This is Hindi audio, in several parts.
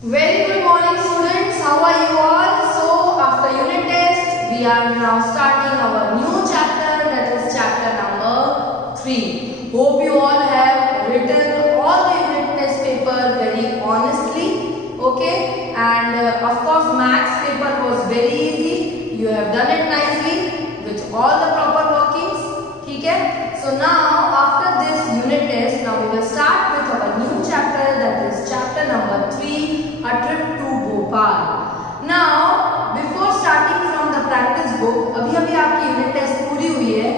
Very good morning students, how are you all? So after unit test we are now starting our new chapter, that is chapter number 3. Hope you all have written all the unit test paper very honestly, okay, and of course maths paper was very easy, you have done it nicely with all the proper workings, okay. So now after this unit test, now we will start with our new chapter, that is chapter number 3, a trip to Bhopal. Now before starting from the practice book, अभी आपकी unit test पूरी हुई है.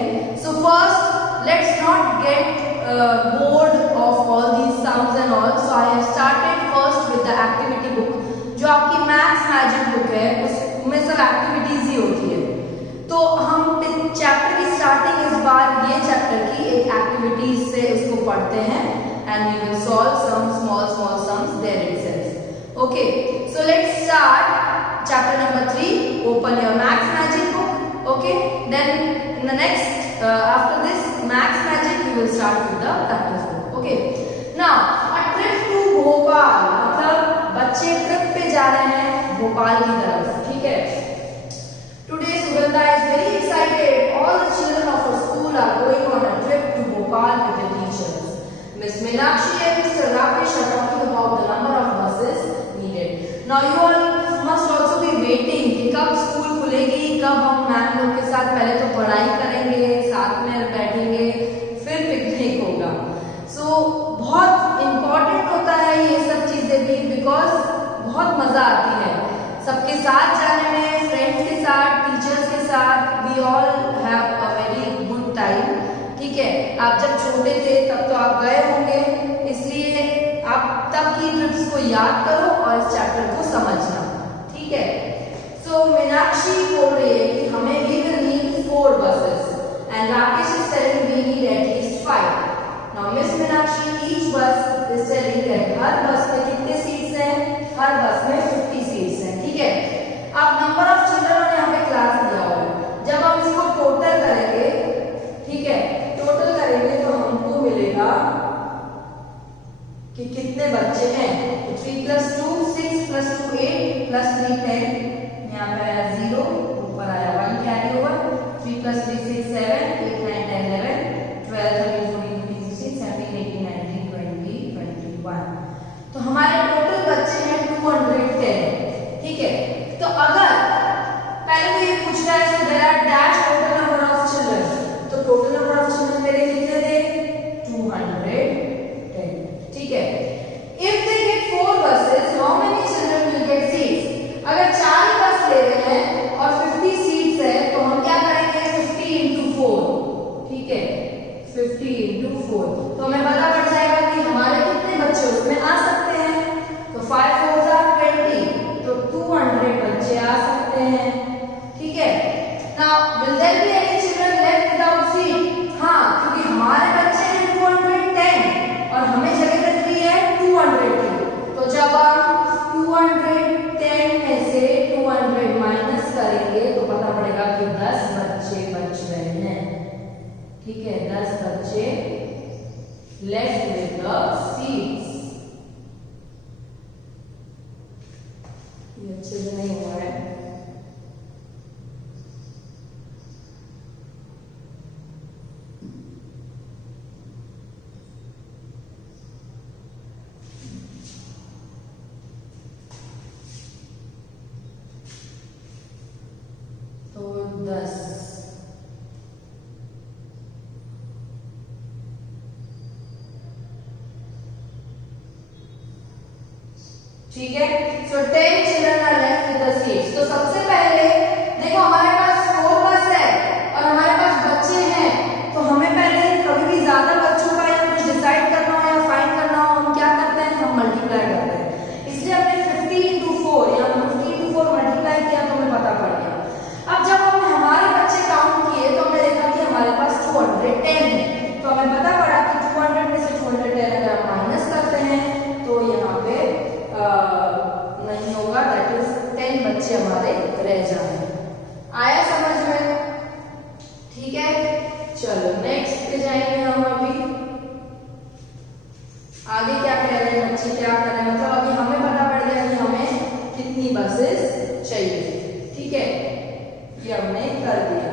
So first let's not get bored of all these sums and all. So I have started first with the activity book. जो आपकी maths magic book है उसमें सब activities ही होती है. तो हम चैप्टर की स्टार्टिंग इस बार ये चैप्टर की एक एक्टिविटीज से उसको पढ़ते हैं and we will solve some small sums there itself. Okay, so let's start chapter number 3. Open your maths magic book. Okay, then in the next after this maths magic we will start with the practice book. Okay, now a trip to Bhopal मतलब बच्चे ट्रिप पे जा रहे हैं भोपाल की तरफ. ठीक है. Today Sugandha is very excited. All the children of her school are going on a trip to Bhopal with the teachers. Miss Meenakshi and Mr. Rakesh are talking about the number of buses needed. Now you all must also be waiting कि कब स्कूल खुलेगी, कब हम मैम लोग के साथ पहले तो पढ़ाई करेंगे, साथ में बैठेंगे, फिर पिकनिक होगा. So बहुत इम्पोर्टेंट होता है ये सब चीजें भी, बिकॉज बहुत मजा आती है सबके साथ जाने में, फ्रेंड्स के साथ, टीचर्स के साथ. We all have a very good time. ठीक है. आप जब छोटे थे तब तो आप गए होंगे, इसलिए आप तब की ट्रिप्स को याद करो और इस चैप्टर को समझना. ठीक है. सो मीनाक्षी बोल रही है कि हमें we will need 4 buses and Rakesh is telling we need at least 5. Now miss Meenakshi each bus is telling that हर बस में कितने सीट्स हैं, हर बस में 50 सीट्स हैं. ठीक है. अब नंबर ऑफ चिल्ड्रन यहाँ पे क्लास दिया हुआ है. जब हम इसको टोटल करेंगे, ठीक है, टोटल करेंगे तो हमको मिलेगा कि कितने बच्चे हैं. 3 + 2 6 + 2 8 + 3 10. यहाँ पे आया 0, ऊपर आया 1 कैरी ओवर. 3 + 3 6 7 8 9 10 11 12 13 14 15 16 17 18 19 20 21. तो हमारे टोटल बच्चे हैं 210. ठीक है. तो अगर पहले तो ये पूछ रहा है so there are dash total number of children, तो टोटल नंबर ऑफ चिल्ड्रन मेरे कितने थे 210. ठीक है. If they get 4 buses how many children will get seats. अगर 4 बस ले रहे हैं और 50 सीट्स है तो हम क्या करेंगे 50 × 4. ठीक है. 50 × 4 तो हमें पता पड़ जाएगा कि हमारे कितने बच्चे उसमें आ सकते हैं. तो 5 4 are 20, तो 200 बच्चे आ सकते हैं. ठीक है. Now will there be any children left without seat? हाँ, क्योंकि हमारे बच्चे हैं 210 और हमें जगह मिल रही है 200 की. तो जब हम 210 में से 200 माइनस करेंगे तो पता पड़ेगा कि 10 बच्चे बच रहे हैं. ठीक है. 10 बच्चे left with the seats. ये अच्छे से नहीं हुआ है. तो 10 ठीक है. So 10 children are left with the seats. तो सबसे पहले देखो हमारे पास 4 बस है और हमारे पास बच्चे हैं, तो हमें पहले कभी भी ज्यादा बच्चों का या कुछ डिसाइड करना हो या फाइंड करना हो, हम क्या करते हैं, हम मल्टीप्लाई करते हैं. इसलिए हमने 50 × 4 या 50 × 4 मल्टीप्लाई किया तो हमें पता पड़ गया. अब जब हमने हमारे बच्चे काउंट किए तो हमने देखा कि हमारे पास 210 है. तो हमें पता पड़ा कि 200 में से 210 अगर हम माइनस करते हैं तो यहाँ पे नहीं होगा, दैट इज 10 बच्चे हमारे रह जाएंगे. आया समझ में. ठीक है. चलो नेक्स्ट पे जाएंगे हम. अभी आगे क्या कह रहे हैं बच्चे, क्या कर रहे हैं, मतलब अभी हमें पता पड़ गया कि कितनी बसेस चाहिए। ठीक है, ये हमने कर दिया।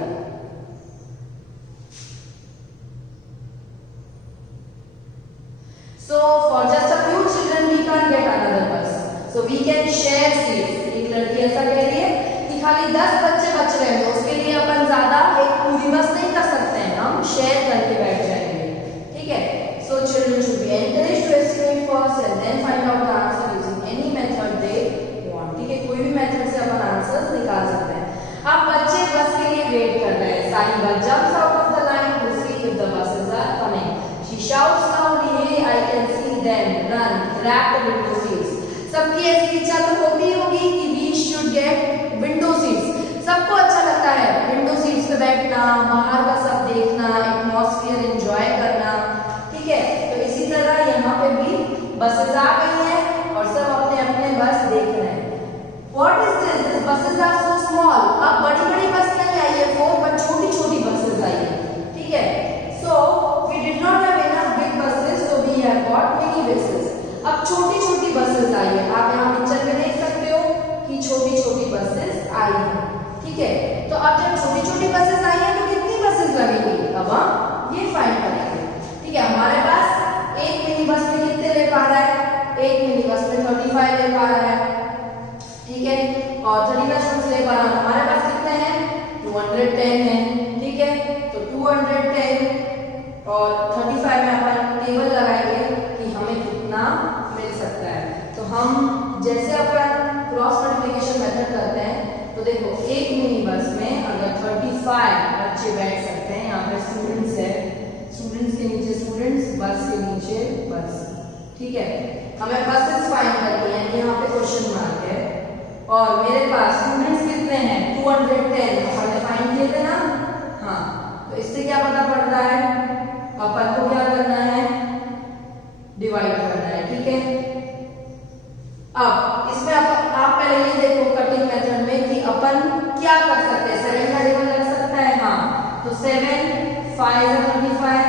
So for just a few children we can't get another bus. So we can share seats. एक लड़की ऐसा कह रही है कि खाली 10 बच्चे बच रहे हैं, तो उसके लिए अपन ज्यादा एक पूरी बस नहीं कर सकते हैं, हम शेयर करके बैठ जाएंगे। ठीक है, so children should be encouraged to estimate first and then find out the answer using any method they want. ठीक है, कोई भी मेथड से अपन आंसर निकाल सकते हैं। अब बच्चे बस के लिए वेट कर रहे हैं। साहिबा jumps out of the line to see if the buses are coming. She shouts loudly, "Hey, I can see them! Run! Grab the window seats!" सबकी ऐसी इच्छा तो होती होगी कि we should get window seats. सबको अच्छा लगता है विंडो सीट्स पे बैठना, बाहर का सब देखना, एटमॉस्फेयर एंजॉय करना। ठीक है, तो इसी तरह यहाँ पे भी बसेस आ गई हैं और सब अपने अपने बस देख रहे हैं। What is this? These buses are so small. अब बड़ी बड़ी बस नहीं आई है 4, but छोटी छोटी बसेस आई है। ठीक है, so we did not have enough big buses, so we have got mini buses. अब छोटी छोटी बसेस आई है। आप यहाँ पिक्चर में देख सकते हो कि छोटी छोटी बसेस आई है। ठीक है, तो अब जब छोटी छोटी बसेस आई है तो कितनी बसेस लगेंगी, अब हम ये फाइंड करेंगे। ठीक है, हमारे पास एक मिनी बस में कितने ले पा रहा है, एक मिनी बस में 35 ले पा रहा है। ठीक है, और 35 स्टूडेंट्स ले पा रहा है, हमारे पास कितने हैं, 210 है। ठीक है, तो 210 और 35 में अपन टेबल लगाएंगे कि हमें कितना मिल सकता है। तो हम जैसे अपन क्रॉस मल्टीप्लिकेशन मेथड करते हैं, तो देखो एक मिनी बस में अगर 35 बच्चे बैठ सकते हैं, यहाँ पे स्टूडेंट्स है, स्टूडेंट्स के नीचे स्टूडेंट्स, बस के नीचे बस। ठीक है, हमें बसेस फाइंड करनी है, यहाँ पे क्वेश्चन मार्क है, और मेरे पास स्टूडेंट्स कितने हैं, 210 हमने फाइंड किए थे ना। हाँ, तो इससे क्या पता पड़ रहा है, अपन को क्या करना है, डिवाइड करना है। ठीक है, अब इसमें आप पहले ये देखो कटिंग मेथड में कि अपन क्या कर सकते हैं, 7 का टेबल लग सकता है। हाँ, तो 7 5 is 35,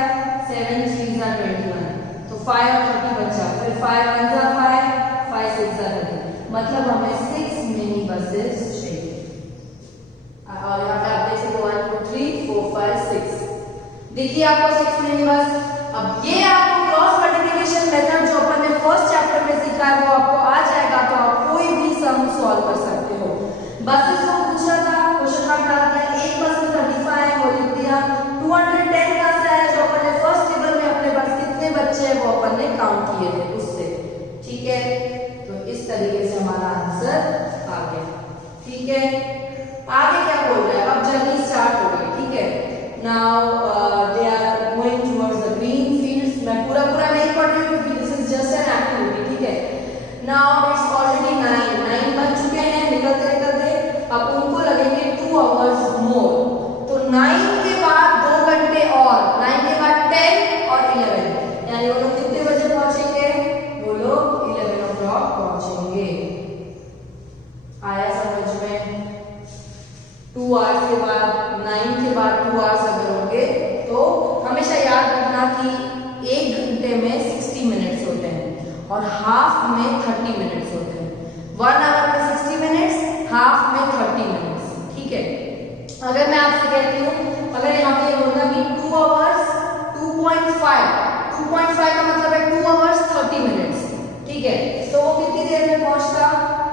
7 3 is 21, तो 5 और 30 बचा, फिर 5 1 is 5, 5 6 is 30, मतलब हमें 6 मिनी बसेस चाहिए। और यहाँ पे आप देख सकते हो 1 2 3 4 5 6, देखिए आपको 6 मिनी बस। अब ये आपको क्रॉस मल्टीप्लिकेशन मेथड जो अपन ने फर्स्ट चैप्टर में सीखा है वो आपको आ जाएगा, तो आप कोई भी सम सॉल्व कर सकते हो। बसेस को पूछा था, क्वेश्चन मार्क डाल दिया, एक बस में 35 है वो लिख दिया, 210 का से है जो अपन ने फर्स्ट टेबल में अपने पास कितने बच्चे हैं वो अपन ने काउंट किए थे उससे। ठीक है, तो इस तरीके से हमारा आंसर आ गया। ठीक है, आगे क्या बोल रहा है, अब जर्नी स्टार्ट हो गई। ठीक है, now they are going towards the green fields. मैं पूरा नहीं पढ़ रही हूँ क्योंकि this is just an activity. ठीक है, नाउ इट्स ऑलरेडी 9 बज चुके हैं, निकलते अब उनको लगेंगे 2 आवर्स मोर। तो 9 के बाद 2 घंटे और, 9 के बाद 10 और 11, यानी वो लोग कितने बजे पहुंचेंगे, वो लोग 11 o'clock पहुंचेंगे। आया समझ में? 2 आवर्स के बाद, 9 के बाद 2 आवर्स अगर होंगे तो हमेशा याद रखना कि 1 घंटे में 60 मिनट्स होते हैं और हाफ में 30 मिनट्स होते हैं। 1 आवर में 60 मिनट्स, हाफ में 30 मिनट्स। ठीक है, अगर मैं आपसे कहती हूँ, अगर यहाँ पे ये होगा कि 2 आवर्स 2.5 का मतलब है 2 आवर्स 30 मिनट्स। ठीक है, तो वो कितनी देर में पहुंचता,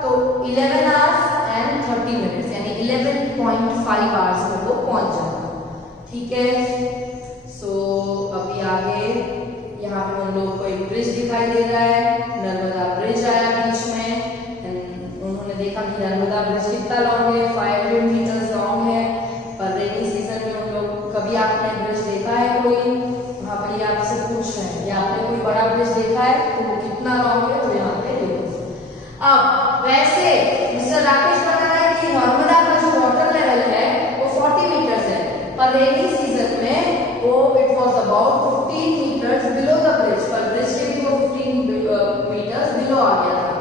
तो 11 आवर्स एंड 30 मिनट्स, यानी 11.5 आवर्स में वो पहुंच जाता। ठीक है, सो अभी आगे यहाँ पे हम लोग को एक ब्रिज दिखाई दे रहा है, नर्मदा ब्रिज आया बीच में। उन्होंने देखा कि नर्मदा ब्रिज कितना लॉन्ग है, 500 मीटर्स लॉन्ग है। पर रेनी सीजन में हम लोग, कभी आपने ब्रिज देखा है कोई, वहाँ पर ये आपसे पूछ रहे हैं कि आपने कोई बड़ा ब्रिज देखा है तो वो कितना लॉन्ग है, तो यहाँ पे देखो। अब वैसे मिस्टर राकेश बता रहा है कि नर्मदा का जो वाटर लेवल है वो 40 मीटर्स है, पर रेनी सीजन में वो it was about 15 metres below the bridge, पर ब्रिज के भी वो 15 मीटर्स बिलो आ गया था।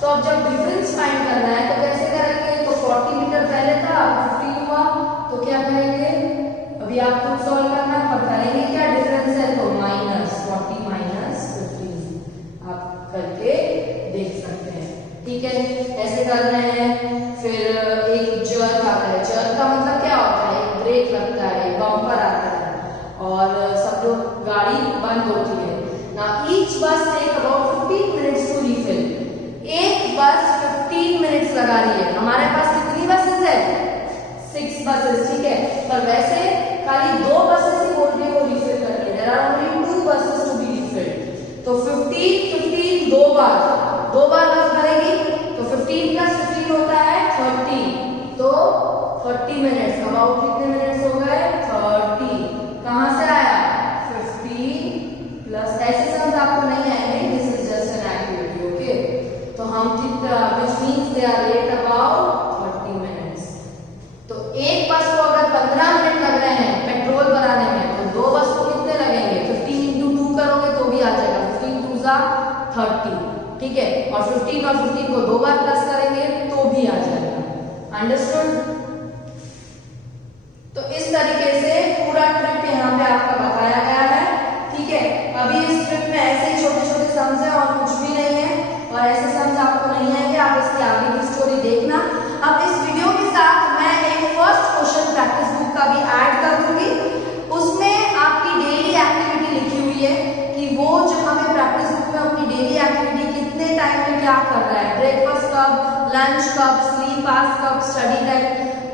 तो अब जब डिफरेंस फाइंड करना है तो कैसे करेंगे, तो 40 मीटर पहले था, 15 हुआ, तो क्या करेंगे, अभी आप खुद सॉल्व करना, पर करेंगे क्या, डिफरेंस है तो माइनस 40 माइनस 15 आप करके देख सकते हैं। ठीक ठीक है, ऐसे कर रहे हैं। फिर एक जर्क आता है, जर्क का मतलब क्या होता है, एक ब्रेक लगता है, एक बम्पर आता है और सब लोग गाड़ी बंद होती है ना। Each bus take about 15 minutes to refill. एक बस 15 मिनट्स लगा रही है। हमारे पास कितनी बसेस है, 6 बसेस, ठीक है, पर वैसे खाली 2 बसेस ही बोल रही है वो रिफिल करनी है। There are only 2 buses to be refilled. तो 15 दो बार बस भरेगी तो 15 प्लस 15 होता है 30, तो 30 मिनट्स। अबाउट कितने मिनट्स हो गए, 30। कहां से आया, 15 प्लस, ऐसे सम्स आपको नहीं आएंगे, this is just an activity, okay. तो हम कितना, which means they are late about 30 minutes. तो एक बस को अगर 15 मिनट लग रहे हैं पेट्रोल भराने में, तो 2 बस को कितने लगेंगे, 15 into 2 करोगे तो भी आ जाएगा, 15 2 जा 30, ठीक है। और 15 और 15 को 2 बार प्लस करेंगे तो भी आ जाएगा। अंडरस्टूड। तो इस तरीके से पूरा ट्रिक यहाँ पे आपका बताया गया है, ठीक है। अभी इस ट्रिक में ऐसे ही छोटे छोटे सम्स हैं और कुछ भी नहीं है, और ऐसे सम्स आपको नहीं आएंगे, आप इसकी आगे की स्टोरी देखना। अब इस वीडियो के साथ मैं एक फर्स्ट क्वेश्चन प्रैक्टिस बुक का भी ऐड कर दूंगी। उसमें आपकी डेली एक्टिविटी लिखी हुई है कि वो जो हमें प्रैक्टिस बुक में अपनी डेली एक्टिविटी कितने टाइम में क्या कर रहा है, ब्रेकफास्ट कब, लंच कब, स्लीप आवर्स कब, स्टडी टाइम।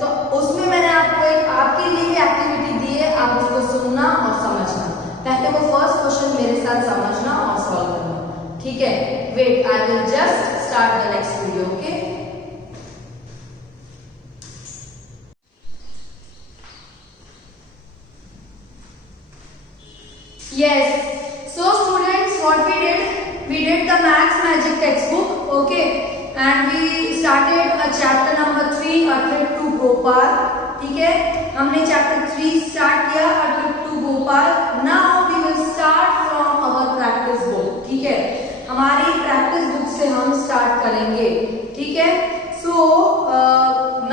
तो उसमें मैंने आपको एक आपके लिए भी एक्टिविटी दी है, आप उसको सुनना और समझना। पहले वो फर्स्ट क्वेश्चन मेरे साथ समझना और सॉल्व करना, ठीक है। Wait, I will just start the next video, okay. Yes, so students, what we did the Maths Magic textbook, okay, and we started a chapter number 3, a trip to Bhopal, ठीक है। हमने chapter 3 स्टार्ट किया, a trip to Bhopal. Now we will start from our practice book, ठीक है। हमारी practice book से हम स्टार्ट करेंगे, ठीक है। So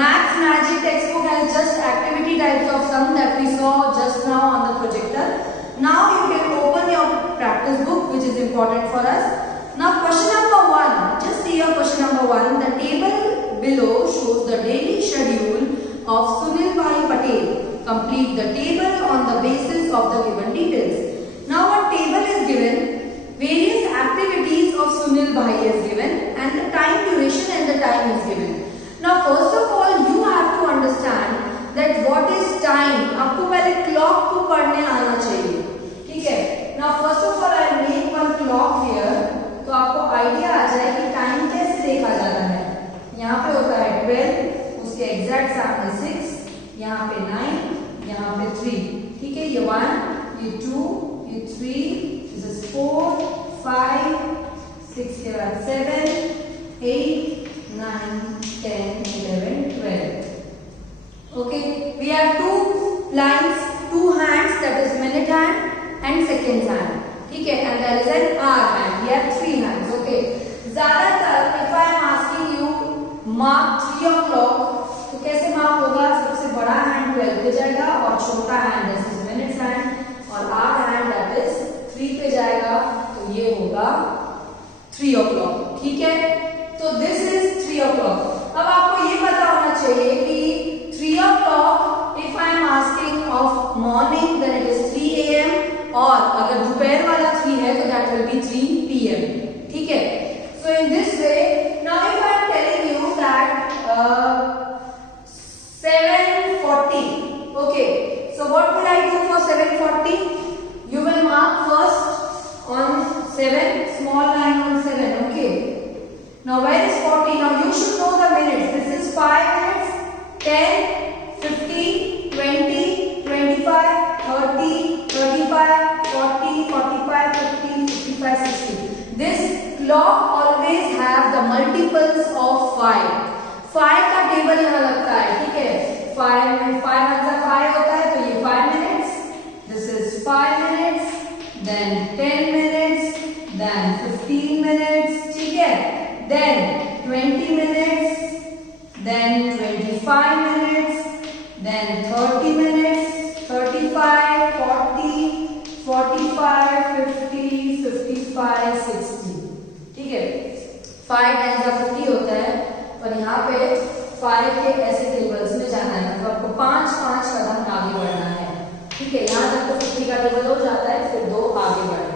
Maths Magic textbook has just activity types of sum that we saw just now on the projector. Now you can open your practice book, which is important for us. Now question number 1, just see your question number 1. The table below shows the daily schedule of Sunil Bhai Patel. Complete the table on the basis of the given details. Now a table is given, various activities of Sunil Bhai is given, and the time duration and the time is given. Now first of all you have to understand that what is time. आपको पहले clock को पढ़ने आना चाहिए, ठीक है। Now first of all I make one clock here, तो आपको आइडिया आ जाए कि टाइम कैसे देखा जाता है। यहाँ पे होता है 12, उसके एग्जैक्ट सामने 6, यहाँ पे 9, यहाँ पे 3, ठीक है। ये 1, ये 2, ये 3, this is 4, 5, 6 के बाद 7, 8, 9, 10, 11, 12. Okay, we have 2 lines, 2 hands, that is minute hand and second hand, ठीक है, and there is an hour hand. We have 3 hands. Okay, ज़्यादातर if I am asking you mark 3 o'clock, तो कैसे मार्क होगा, सबसे बड़ा हैंड 12 पे जाएगा और छोटा hand this is minutes hand और आवर हैंड दैट इज 3 पे जाएगा, तो ये होगा 3 o'clock, ठीक है। तो दिस इज 3 o'clock. अब आपको ये पता होना चाहिए कि 3 o'clock, if I am asking of morning, then it is 3 a.m. और अगर दोपहर वाला 3 है तो that will be 3 p.m. ठीक है। So in this way, now if I am telling you that 7:40, okay. So what will I do for 7:40? You will mark first on 7, small line on 7, okay. Now where is 40? Now you should know the minutes. This is 5 minutes, 10, 15, 20, 25, 30, 35, 40, 45, 50, 55, 60. This clock always have the multiples of 5. 5 का टेबल यहाँ लगता है, ठीक है। 5 में 5 आंसर 5 होता है, तो ये 5 minutes. This is 5 minutes, then 10 minutes, then 15 minutes, ठीक है। Then 20 minutes, then 25 minutes, then 30 minutes, 35, 40, 45, 50, 55, 60, ठीक है। 5 times 50 होता 5 के ऐसे टेबल्स में जाना है, मतलब आपको 5-5 कदम आगे बढ़ना है। ठीक है, यहाँ तक तो 50 का टेबल हो जाता है, फिर 2 आगे बढ़े।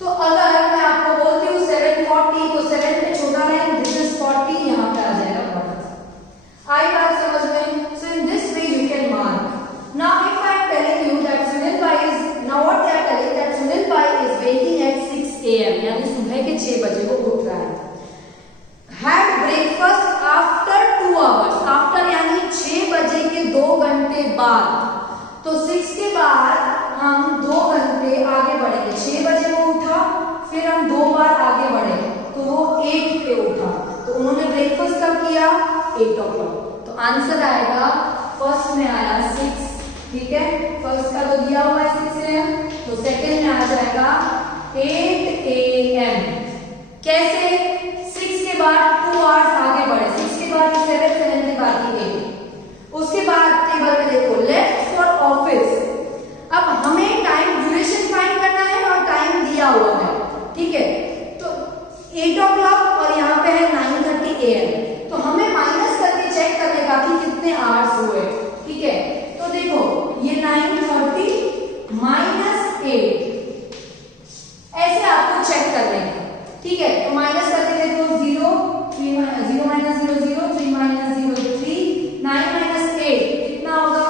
तो अगर मैं आपको बोलती हूँ 740, तो 7 पे छोटा लाइन, दिस इज 40, यहाँ पे आ जाएगा 1। आई बात समझ में? So in this way you can mark. Now if I am telling you that Sunil भाई is, now what they are telling that Sunil भाई इज वेकिंग एट 6 AM, यानी सुबह के 6 बजे वो उठ रहा है। Had breakfast after 2 hours, after यानी 6 बजे के 2 घंटे बाद। तो 6 के बाद हम 2 घंटे आगे बढ़ेंगे। 6 बजे वो उठा, फिर हम 2 बार आगे बढ़े, तो वो 8 पे उठा। तो उन्होंने ब्रेकफास्ट कब किया? 8 o'clock। तो आंसर आएगा, फर्स्ट में आया 6, ठीक है, फर्स्ट का तो दिया हुआ है 6 AM, तो सेकंड में आ जाएगा 8 AM। कैसे? 6 के बाद 2 hours आगे बढ़े, 6 के बाद 7, 7 के बाद 8। उसके बाद टेबल में देखो, लेफ्ट फॉर ऑफिस। अब हमें टाइम ड्यूरेशन फाइंड करना है और टाइम दिया हुआ है, ठीक है। तो 8 o'clock और यहाँ पे है 9:30 AM, तो हमें माइनस करके चेक करने का कि कितने आवर्स हुए, ठीक है। तो देखो ये 9:30 माइनस 8, ऐसे आपको चेक करने का, ठीक है। तो माइनस करके देखो 0, 3 0 माइनस 0 0, 3 माइनस 0 3, 9 माइनस 8 कितना होगा?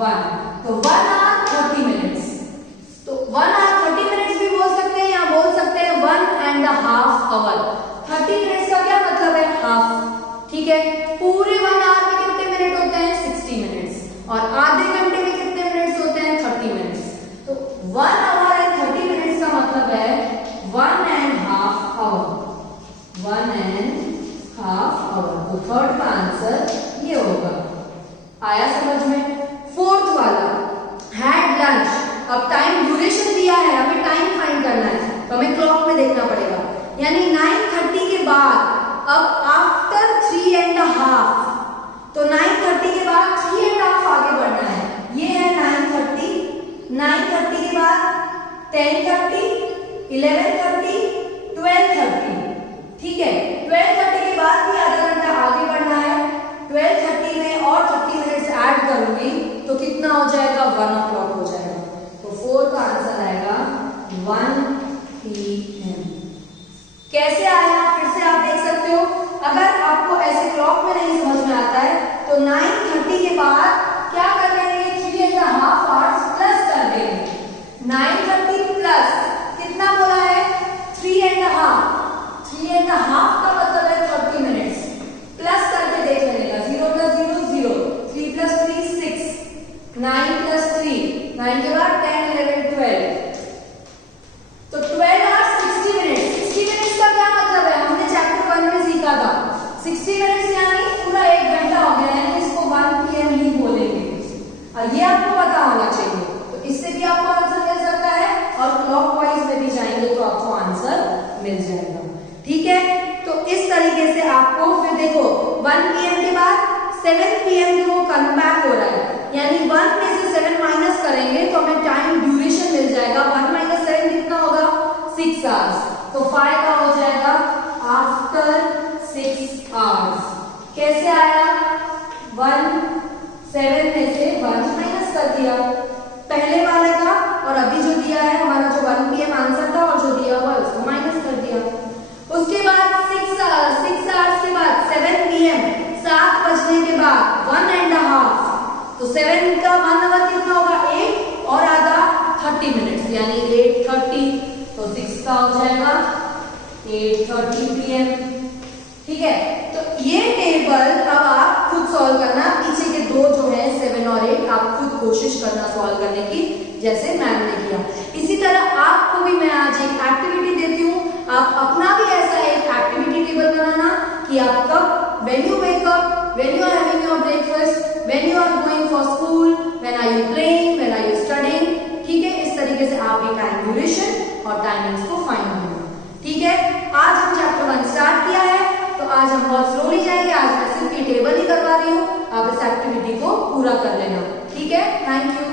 1। तो 1 hour 30 minutes। तो 1 hour 30 minutes भी बोल सकते हैं या बोल सकते हैं 1.5 hour। 30 minutes का क्या मतलब है? हाफ, ठीक है। पूरे 1 hour में कितने मिनट होते हैं? 60 minutes। और आधे घंटे में कितने मिनट्स होते हैं? 30 minutes। तो 1 hour and 30 minutes का मतलब है 1.5 hour, 1.5 hour। तो थर्ड का आंसर ये होगा। आया समझ में? फोर्थ वाला, हैड लंच। अब टाइम ड्यूरेशन दिया है, हमें टाइम फाइंड करना है, तो हमें क्लॉक में देखना पड़ेगा, यानी 9:30 के बाद अब आफ्टर 3.5, तो 9:30 के बाद 3.5 आगे बढ़ना है। ये है 9:30, 9:30 के बाद 10:30, 11:30, 12:30, ठीक है। 12:30 के बाद भी आधा घंटा आगे बढ़ना है। 12:30 में और 30 मिनट्स ऐड करूंगी तो कितना हो जाएगा? 1 o'clock हो जाएगा। तो 4 का आंसर आएगा 1 PM। कैसे आया? फिर से आप देख सकते हो, अगर आपको ऐसे क्लॉक में नहीं समझ में आता है तो 9:30 के बाद क्या कर लेंगे? 3.5 hours प्लस कर देंगे। 9:30 प्लस कितना बोला है? 3.5। 3.5 का मतलब है 30 मिनट्स। प्लस करके देख लेगा, 0 + 0 0, 3 + 3 6, 9 + 3, 9 के बाद 10 11 12, तो 12 hours 60 मिनट्स। 60 मिनट्स का क्या मतलब है? हमने चैप्टर 1 में सीखा था 60 मिनट्स यानी पूरा 1 घंटा हो गया, यानी इसको 1 PM ही बोलेंगे, और ये आपको पता होना चाहिए। तो इससे भी आपको आंसर मिल सकता है, और क्लॉकवाइज में भी जाएंगे तो आपको आंसर मिल जाएगा, ठीक है। तो इस तरीके से आपको फिर देखो 1 PM के बाद 7 PM जो कम बैक हो रहा है, यानी 1 में से 7 माइनस करेंगे तो हमें टाइम ड्यूरेशन मिल जाएगा। 1 - 7 कितना होगा? 6 hours। तो 5 का हो जाएगा आफ्टर 6 hours। कैसे आया? 1 7 में से 1 माइनस कर दिया पहले वाले का, और अभी जो दिया है हमारा जो 1 PM आंसर था और जो दिया हुआ उसको माइनस कर दिया। उसके बाद 6 hours के बाद 7 PM 7 बजने के बाद 1.5, तो 7 का 1 hour कितना होगा? 8 और आधा 30 मिनट्स, यानी 8:30। तो 6 का हो जाएगा 8:30 PM, ठीक है। तो ये टेबल अब आप खुद सॉल्व करना, पीछे के दो जो है 7 और 8 आप खुद कोशिश करना सॉल्व करने की, जैसे मैम ने किया। इसी तरह आपको भी मैं आज एक एक्टिविटी देती हूँ, आप अपना भी ऐसा एक एक्टिविटी टेबल बनाना कि आप कब, when you wake up, when you are having your breakfast, when you are going for school, when are you playing, when are you studying, ठीक है। इस तरीके से आप एक टाइम ड्यूरेशन और टाइमिंग्स को फाइंड करना, ठीक है। आज हम चैप्टर 1 स्टार्ट किया है, तो आज हम बहुत स्लोली जाएंगे। आज मैं सिर्फ ये टेबल ही करवा रही हूँ, आप इस एक्टिविटी को पूरा कर लेना, ठीक है। Thank you.